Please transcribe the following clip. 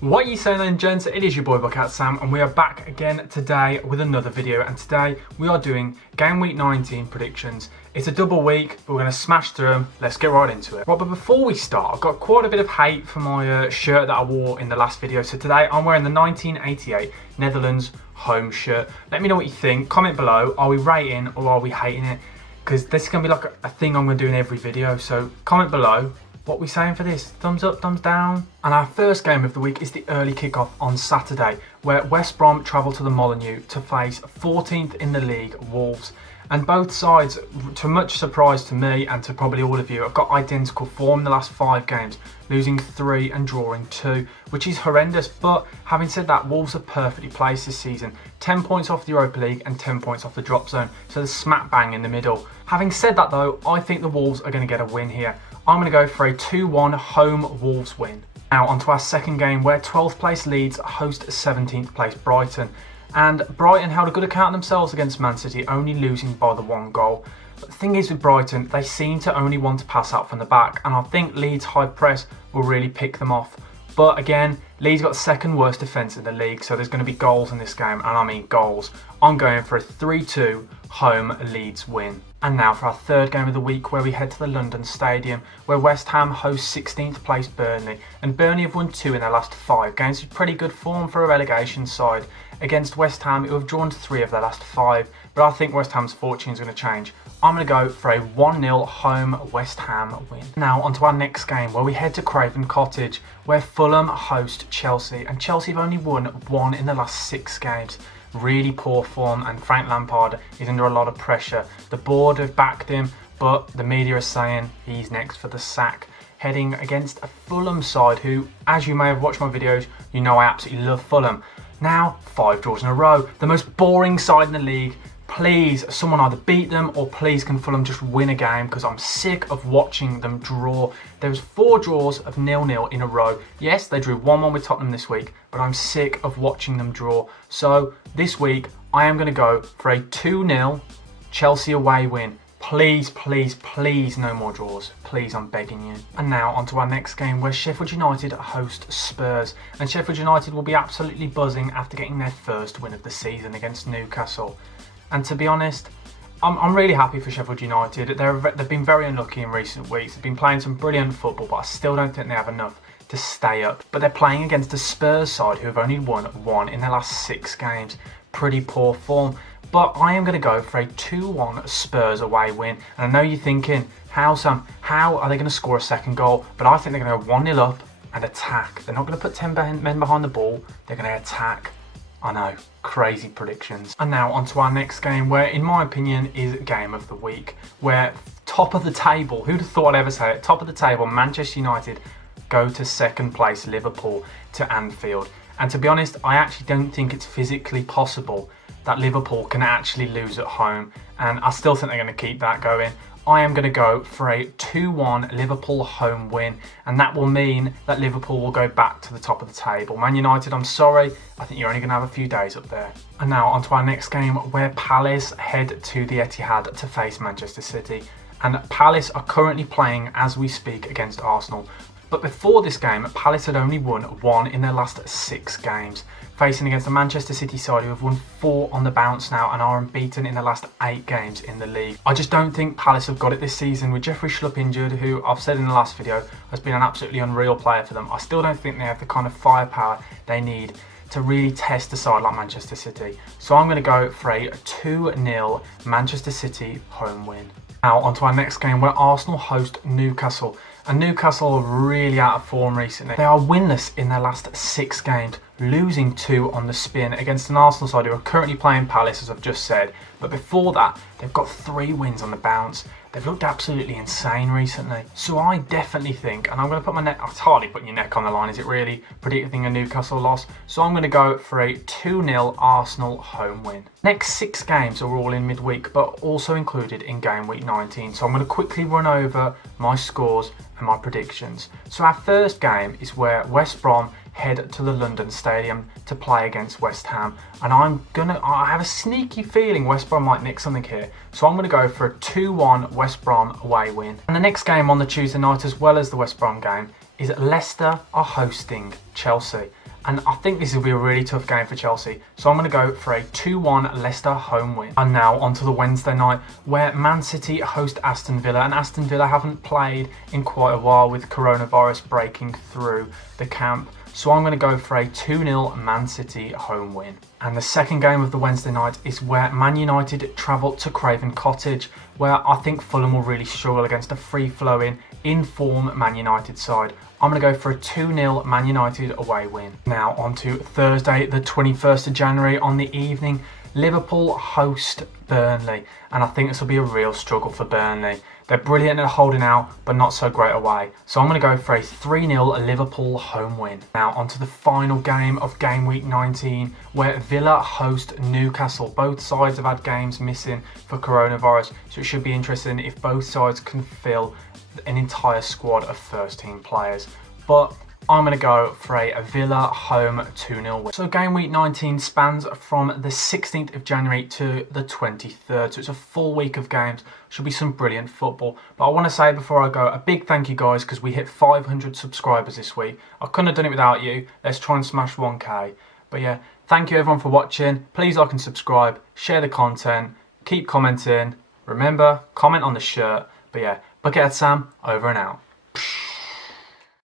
What are you saying then, gents? It is your boy Bucket Sam and we are back again today with another video, and today we are doing game week 19 predictions. It's a double week, but we're going to smash through them. Let's get right into it. Right, but before we start, I've got quite a bit of hate for my shirt that I wore in the last video. So today I'm wearing the 1988 Netherlands home shirt. Let me know what you think. Comment below. Are we rating or are we hating it? Because this is going to be like a thing I'm going to do in every video. So comment below. What are we saying for this? Thumbs up, thumbs down? And our first game of the week is the early kickoff on Saturday, where West Brom travel to the Molineux to face 14th in the league Wolves. And both sides, to much surprise to me and to probably all of you, have got identical form in the last 5 games, losing 3 and drawing 2, which is horrendous. But having said that, Wolves are perfectly placed this season. 10 points off the Europa League and 10 points off the drop zone, so they're smack bang in the middle. Having said that though, I think the Wolves are going to get a win here. I'm going to go for a 2-1 home Wolves win. Now onto our second game, where 12th place Leeds host 17th place Brighton. And Brighton held a good account of themselves against Man City, only losing by the 1 goal. But the thing is with Brighton, they seem to only want to pass out from the back, and I think Leeds' high press will really pick them off. But again, Leeds got the second worst defence in the league, so there's going to be goals in this game, and I mean goals. I'm going for a 3-2 home Leeds win. And now for our third game of the week, where we head to the London Stadium, where West Ham host 16th place Burnley. And Burnley have won 2 in their last 5 games, with pretty good form for a relegation side. Against West Ham, who have drawn 3 of their last 5, but I think West Ham's fortune is going to change. I'm going to go for a 1-0 home West Ham win. Now onto our next game, where we head to Craven Cottage, where Fulham host Chelsea, and Chelsea have only won 1 in the last 6 games. Really poor form, and Frank Lampard is under a lot of pressure. The board have backed him, but the media is saying he's next for the sack, heading against a Fulham side who, as you may have watched my videos, you know I absolutely love Fulham. Now 5 draws in a row, the most boring side in the league. Please, someone either beat them, or please can Fulham just win a game, because I'm sick of watching them draw. There was 4 draws of 0-0 in a row. Yes, they drew 1-1 with Tottenham this week, but I'm sick of watching them draw. So this week, I am going to go for a 2-0 Chelsea away win. Please, please, please, no more draws. Please, I'm begging you. And now onto our next game, where Sheffield United host Spurs. And Sheffield United will be absolutely buzzing after getting their first win of the season against Newcastle. And to be honest, I'm really happy for Sheffield United. They've been very unlucky in recent weeks. They've been playing some brilliant football, but I still don't think they have enough to stay up. But they're playing against a Spurs side who have only won 1 in their last 6 games. Pretty poor form. But I am going to go for a 2-1 Spurs away win. And I know you're thinking, how Sam? How are they going to score a second goal? But I think they're going to go 1-0 up and attack. They're not going to put 10 men behind the ball. They're going to attack. I know, crazy predictions. And now onto our next game, where in my opinion is game of the week, where top of the table, who'd have thought I'd ever say it, top of the table, Manchester United go to 2nd place Liverpool to Anfield. And to be honest, I actually don't think it's physically possible that Liverpool can actually lose at home, and I still think they're going to keep that going. I am going to go for a 2-1 Liverpool home win, and that will mean that Liverpool will go back to the top of the table. Man United, I'm sorry, I think you're only going to have a few days up there. And now onto our next game, where Palace head to the Etihad to face Manchester City. And Palace are currently playing as we speak against Arsenal. But before this game, Palace had only won 1 in their last 6 games, facing against the Manchester City side who have won 4 on the bounce now and are unbeaten in the last 8 games in the league. I just don't think Palace have got it this season, with Jeffrey Schlupp injured, who I've said in the last video has been an absolutely unreal player for them. I still don't think they have the kind of firepower they need to really test a side like Manchester City. So I'm going to go for a 2-0 Manchester City home win. Now onto our next game, where Arsenal host Newcastle. And Newcastle are really out of form recently. They are winless in their last 6 games, losing 2 on the spin against an Arsenal side who are currently playing Palace, as I've just said. But before that, they've got 3 wins on the bounce. They've looked absolutely insane recently. So I definitely think, and I'm going to put my neck, it's hardly putting your neck on the line, is it really, predicting a Newcastle loss? So I'm going to go for a 2-0 Arsenal home win. Next 6 games are all in midweek, but also included in game week 19. So I'm going to quickly run over my scores and my predictions. So our first game is where West Brom head to the London Stadium to play against West Ham, and I have a sneaky feeling West Brom might nick something here, so I'm gonna go for a 2-1 West Brom away win. And the next game on the Tuesday night, as well as the West Brom game, is Leicester are hosting Chelsea. And I think this will be a really tough game for Chelsea. So I'm going to go for a 2-1 Leicester home win. And now on to the Wednesday night, where Man City host Aston Villa. And Aston Villa haven't played in quite a while with coronavirus breaking through the camp. So I'm going to go for a 2-0 Man City home win. And the second game of the Wednesday night is where Man United travel to Craven Cottage, where I think Fulham will really struggle against a free-flowing, in-form Man United side. I'm going to go for a 2-0 Man United away win. Now on to Thursday, the 21st of January on the evening. Liverpool host Burnley, and I think this will be a real struggle for Burnley. They're brilliant at holding out, but not so great away. So I'm going to go for a 3-0 Liverpool home win. Now on to the final game of game week 19, where Villa host Newcastle. Both sides have had games missing for coronavirus, so it should be interesting if both sides can fill an entire squad of first team players. But I'm going to go for a Villa home 2-0 win. So game week 19 spans from the 16th of January to the 23rd. So it's a full week of games. Should be some brilliant football. But I want to say before I go, a big thank you guys, because we hit 500 subscribers this week. I couldn't have done it without you. Let's try and smash 1k. But yeah, thank you everyone for watching. Please like and subscribe. Share the content. Keep commenting. Remember, comment on the shirt. But yeah, Buckethead Sam, over and out.